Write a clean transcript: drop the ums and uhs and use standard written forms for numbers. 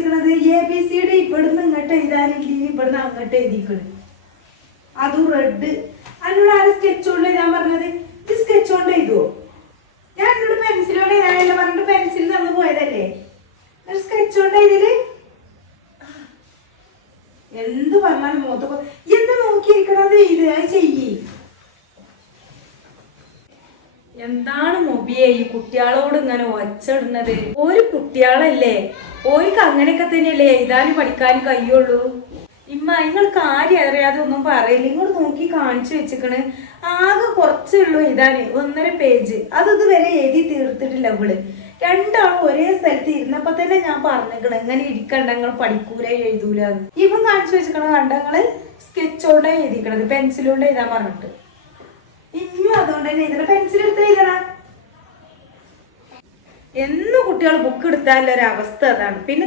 വെച്ചിരിക്കണത് ABCD ഇവിടുന്ന് ഇങ്ങോട്ട് എഴുതാനില്ല, ഇവിടുന്ന് അങ്ങോട്ട് എഴുതിക്കണ്. അതും റെഡ്. അതിനോട് ആരും സ്കെച്ച് കൊണ്ട് എഴുതാൻ പറഞ്ഞത്? ഇത് സ്കെച്ച് കൊണ്ട് എഴുതുവോ? ഞാൻ എന്നോട് പെൻസിലോണ്ട് എഴുതാനല്ല പറഞ്ഞിട്ട് പെൻസിൽ തന്നു പോയതല്ലേ. സ്കെച്ച് കൊണ്ട് എഴുതില് എന്ത് പറഞ്ഞാലും മുഖത്ത് എന്താ നോക്കിയിരിക്കണത്? ഇത് അത് ചെയ്യേ. എന്താണ് മൊബിയെ ഈ കുട്ടികളോട് ഇങ്ങനെ ഒച്ചിടുന്നത്? ഒരു കുട്ടികളല്ലേ, ഓർക്ക് അങ്ങനെയൊക്കെ തന്നെയല്ലേ എഴുതാനും പഠിക്കാനും കഴിയുള്ളൂ. ഇമ്മ നിങ്ങൾ കാര്യം അറിയാതെ ഒന്നും പറയില്ല. ഇങ്ങോട്ട് നോക്കി കാണിച്ചു വെച്ചിക്കണ്. ആകെ കുറച്ചുള്ളൂ എഴുതാന്, 1.5 പേജ്. അത് ഇതുവരെ എഴുതി തീർത്തിട്ടില്ല ഇവള്. രണ്ടാളും ഒരേ സ്ഥലത്ത് ഇരുന്നപ്പോ തന്നെ ഞാൻ പറഞ്ഞിക്കണ് ഇങ്ങനെ ഇരിക്കണ്ട, നിങ്ങൾ പഠിക്കൂല എഴുതൂല. ഇവൻ കാണിച്ചു വെച്ചിക്കണ കണ്ടങ്ങള് സ്കെച്ചോടെ എഴുതിക്കണത്, പെൻസിലോണ്ട് എഴുതാൻ പറഞ്ഞിട്ട്. ഇനിയും അതുകൊണ്ട് തന്നെ എഴുതണം, പെൻസിൽ എടുത്ത് എഴുതണം. എന്ന് കുട്ടികൾ ബുക്ക് എടുത്താലുള്ള ഒരു അവസ്ഥ അതാണ്. പിന്നെ